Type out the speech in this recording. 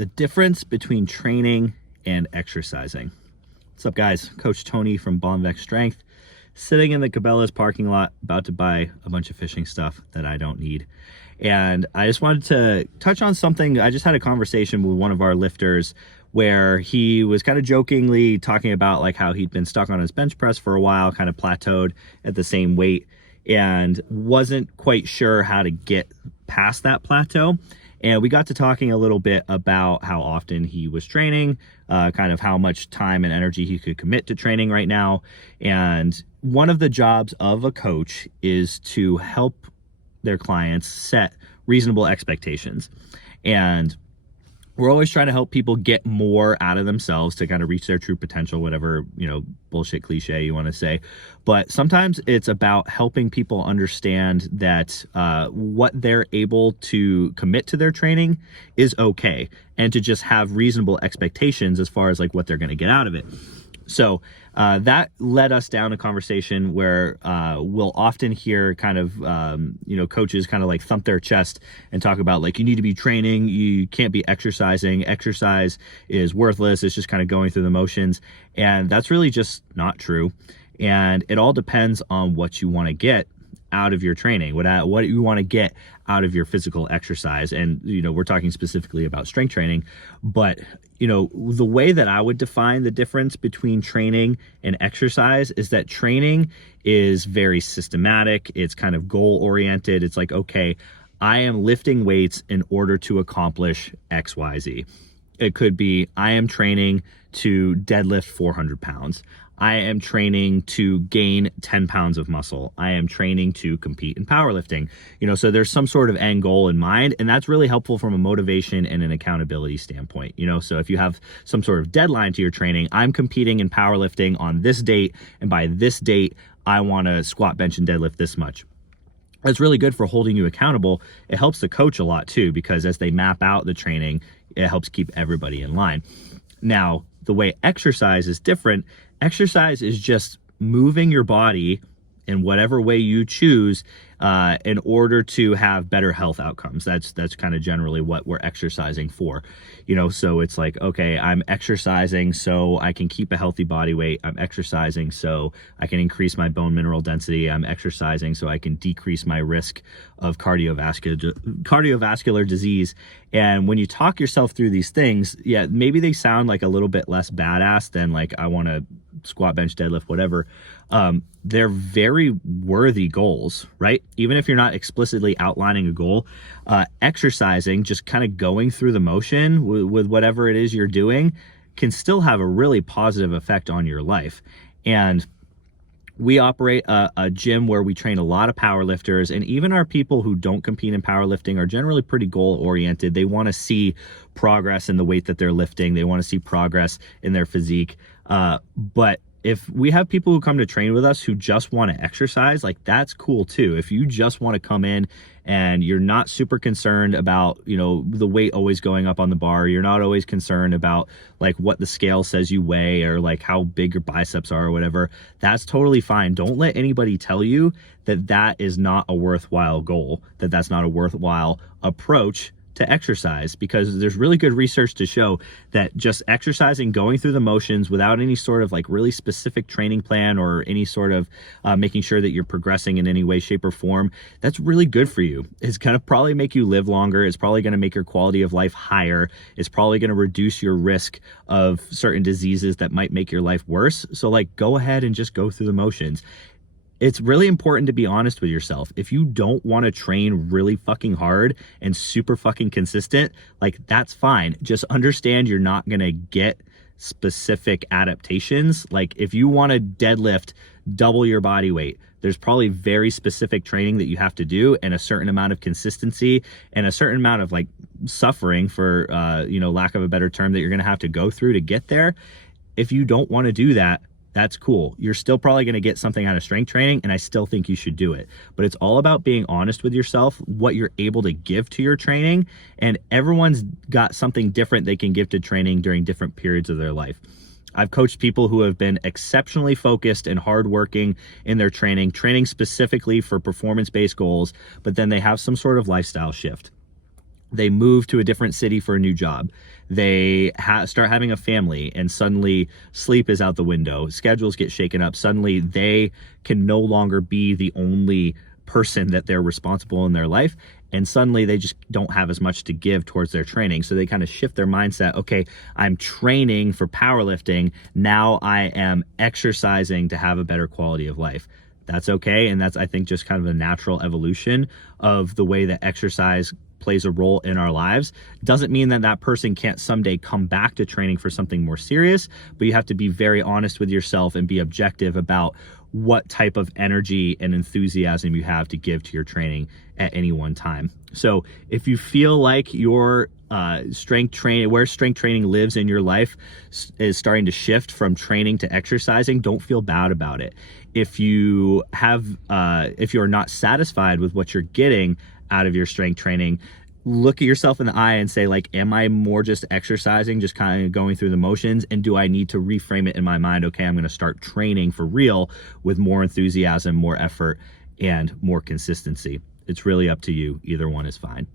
The difference between training and exercising. What's up, guys? Coach Tony from Bonvex Strength, sitting in the Cabela's parking lot, about to buy a bunch of fishing stuff that I don't need. And I just wanted to touch on something. I just had a conversation with one of our lifters where he was kind of jokingly talking about like how he'd been stuck on his bench press for a while, kind of plateaued at the same weight, and wasn't quite sure how to get past that plateau. And we got to talking a little bit about how often he was training, kind of how much time and energy he could commit to training right now. And one of the jobs of a coach is to help their clients set reasonable expectations. And we're always trying to help people get more out of themselves to kind of reach their true potential, whatever, bullshit cliche you want to say. But sometimes it's about helping people understand that what they're able to commit to their training is okay, and to just have reasonable expectations as far as like what they're going to get out of it. So that led us down a conversation where we'll often hear kind of, coaches kind of like thump their chest and talk about like, you need to be training, you can't be exercising, exercise is worthless, it's just kind of going through the motions. And that's really just not true. And it all depends on what you want to get out of your training, what you want to get out of your physical exercise. And, we're talking specifically about strength training, but, the way that I would define the difference between training and exercise is that training is very systematic. It's kind of goal oriented. It's like, okay, I am lifting weights in order to accomplish X, Y, Z. It could be, I am training to deadlift 400 pounds. I am training to gain 10 pounds of muscle. I am training to compete in powerlifting. So there's some sort of end goal in mind, and that's really helpful from a motivation and an accountability standpoint. So if you have some sort of deadline to your training, I'm competing in powerlifting on this date, and by this date, I want to squat, bench, and deadlift this much. That's really good for holding you accountable. It helps the coach a lot too, because as they map out the training, it helps keep everybody in line. Now, the way exercise is different. Exercise is just moving your body in whatever way you choose in order to have better health outcomes. That's kind of generally what we're exercising for. So it's like, okay, I'm exercising so I can keep a healthy body weight. I'm exercising so I can increase my bone mineral density. I'm exercising so I can decrease my risk of cardiovascular disease. And when you talk yourself through these things, yeah, maybe they sound like a little bit less badass than like, I want to squat, bench, deadlift, whatever. They're very worthy goals, right? Even if you're not explicitly outlining a goal, exercising, just kind of going through the motion with whatever it is you're doing, can still have a really positive effect on your life. And we operate a gym where we train a lot of powerlifters, and even our people who don't compete in powerlifting are generally pretty goal oriented. They want to see progress in the weight that they're lifting. They want to see progress in their physique. But if we have people who come to train with us who just want to exercise, like that's cool too. If you just want to come in and you're not super concerned about, the weight always going up on the bar, you're not always concerned about like what the scale says you weigh or like how big your biceps are or whatever, that's totally fine. Don't let anybody tell you that that is not a worthwhile goal, that that's not a worthwhile approach to exercise, because there's really good research to show that just exercising, going through the motions without any sort of like really specific training plan or any sort of making sure that you're progressing in any way, shape, or form, that's really good for you. It's going to probably make you live longer. It's probably going to make your quality of life higher. It's probably going to reduce your risk of certain diseases that might make your life worse. So like, go ahead and just go through the motions. It's really important to be honest with yourself. If you don't want to train really fucking hard and super fucking consistent, like that's fine. Just understand you're not going to get specific adaptations. Like if you want to deadlift double your body weight, there's probably very specific training that you have to do, and a certain amount of consistency and a certain amount of like suffering, for lack of a better term, that you're going to have to go through to get there. If you don't want to do that, that's cool. You're still probably going to get something out of strength training, and I still think you should do it. But it's all about being honest with yourself, what you're able to give to your training, and everyone's got something different they can give to training during different periods of their life. I've coached people who have been exceptionally focused and hardworking in their training specifically for performance-based goals, but then they have some sort of lifestyle shift. They move to a different city for a new job. They start having a family, and suddenly sleep is out the window. Schedules get shaken up. Suddenly they can no longer be the only person that they're responsible in their life. And suddenly they just don't have as much to give towards their training. So they kind of shift their mindset. Okay, I'm training for powerlifting. Now I am exercising to have a better quality of life. That's okay. And that's, I think, just kind of a natural evolution of the way that exercise plays a role in our lives. Doesn't mean that that person can't someday come back to training for something more serious, but you have to be very honest with yourself and be objective about what type of energy and enthusiasm you have to give to your training at any one time. So if you feel like your strength training, where strength training lives in your life, is starting to shift from training to exercising, don't feel bad about it. If you have, if you're not satisfied with what you're getting out of your strength training, look at yourself in the eye and say, like, am I more just exercising, just kind of going through the motions? And do I need to reframe it in my mind? Okay, I'm going to start training for real with more enthusiasm, more effort, and more consistency. It's really up to you. Either one is fine.